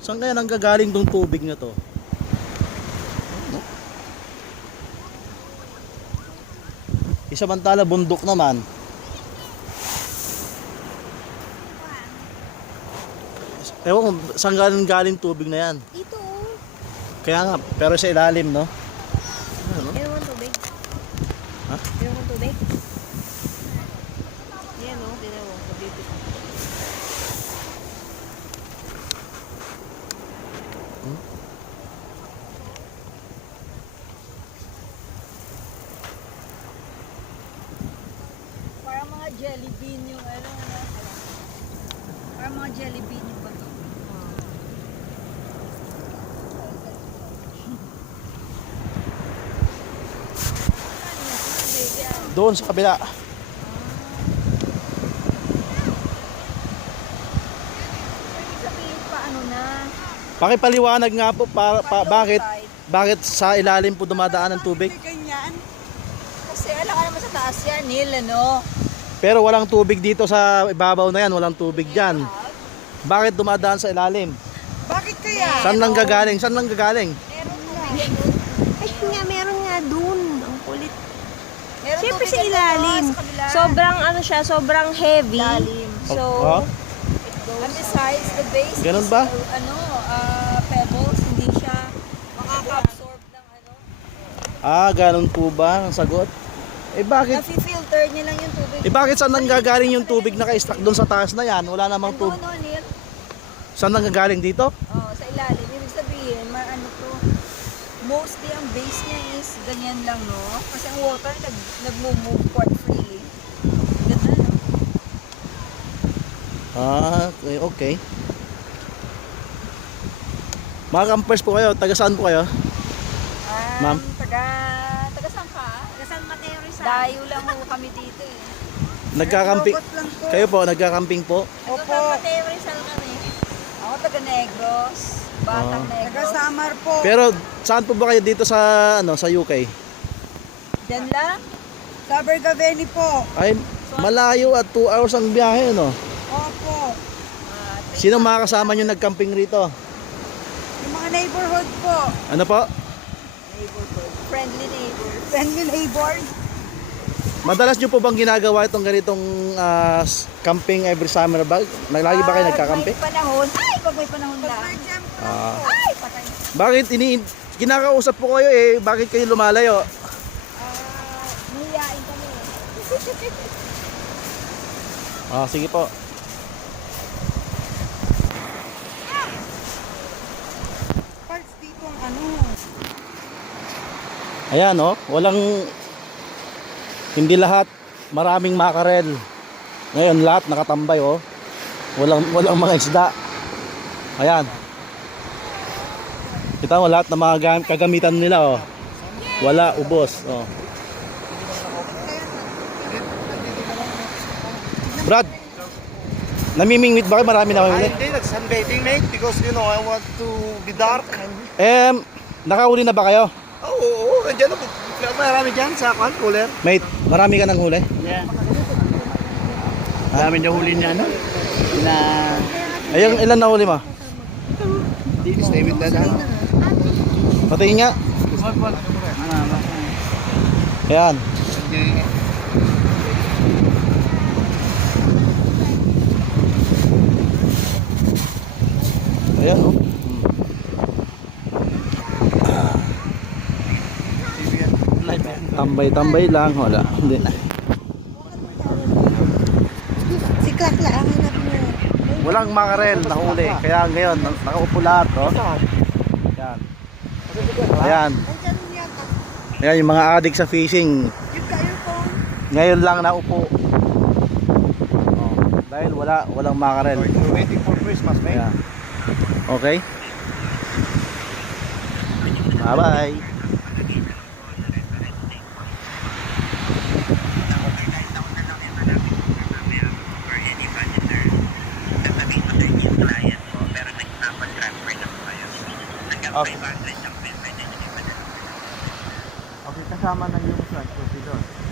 Saan kaya nanggagaling tong tubig na to? Samantala bundok naman. Ewan ko, saan galing tubig na yan? Dito. Kaya nga, pero sa ilalim, no? Ano? Meron kang tubig? Ha? Meron kang tubig? Yan o, tignan mo. Dito. Parang mga jelly bean yung ano. Parang mga jelly bean yung bato. Doon sa kabila. Ibig sabihin pa ano na. Pakipaliwanag nga po bakit sa ilalim po dumadaan ang tubig? Ganyan. Kasi alam ka naman sa taas yan, Neil, ano? Pero walang tubig dito sa ibabaw na yan, walang tubig diyan. Bakit dumadaan sa ilalim? Bakit kaya? Saan nanggagaling? Saan nanggagaling? Meron tubig yan. Ay nga, meron nga dun. Ang kulit. Meron Siyempre tubig sa yan ilalim. sa kabila. Sobrang ano siya, sobrang heavy. Lalim. So, Oh, And besides, the base Ganun is, ba? pebbles, hindi siya makaka-absorb ng ano. ganun po ba ang sagot? Nafi-filter niya lang yung tubig. Bakit saan nanggagaling yung tubig na ka-stack doon sa taas na yan? Wala namang Ano, tubig. Neil? Saan nanggagaling dito? Oh, sa ilalim. Ibig sabihin, ano to, mostly ang base niya is ganyan lang, no? Kasi ang water nag-move port freely. Ganda, no? Okay. Mga campers po kayo, taga saan po kayo? Ma'am? Taga saan ka? Taga San Mateo Rizal. Dayo lang ho kami dito eh. Nagkakamping. Kayo po, nagkakamping po? Taga San Mateo Rizal kami. Ako taga Negros. Batang Negros. Taga Samar po. Pero saan po ba kayo dito sa sa UK? Diyan lang? Sa Bergaveni po. Ay, malayo at 2 hours ang biyahe, no? Opo. Sino mga kasama nyo nagcamping rito? Yung mga neighborhood po. Ano po? Neighborhood. Friendly neighbors. Friendly neighbors. Madalas nyo po bang ginagawa itong ganitong camping every summer ba? Lagi ba kayo nagkakamping? May panahon. Ay, pag may panahon lang. Ay, patay. Bakit kinakausap po kayo bakit kayo lumalayo? Niyayain kami. Sige po. Parts dito ang ano. Ayan, hindi lahat, maraming makarel. Ngayon lahat nakatambay, walang mga isda. Ayan. Kita mo lahat ng mga kagamitan nila, wala, ubos. Brad, namimingwit ba kayo? Marami na mahuli? Hindi, nag-sunbathing mate because I want to be dark. Nakahuli na ba kayo? Oo, nandiyan ako. Marami dyan sa cooler. Mate, marami ka nang huli? Yeah. Marami na huli niya, Ayun, ilan nahuli mo? Stay with that, Patingin nga. Ayan. Ayan, Tambay-tambay lang, wala. Hindi. Si Clark lang ang hanap mo. Walang makarel na huli. Kaya ngayon, nakaupo lahat, Ayan. Ayan. Andyan yata. Ayan, yung mga addict sa fishing. Yung kayo po. Ngayon lang naupo. Dahil walang makarel. We're waiting for Christmas, mate. Ayan. Okay. Bye-bye. Okay. Okay, kasama na yung flat doon.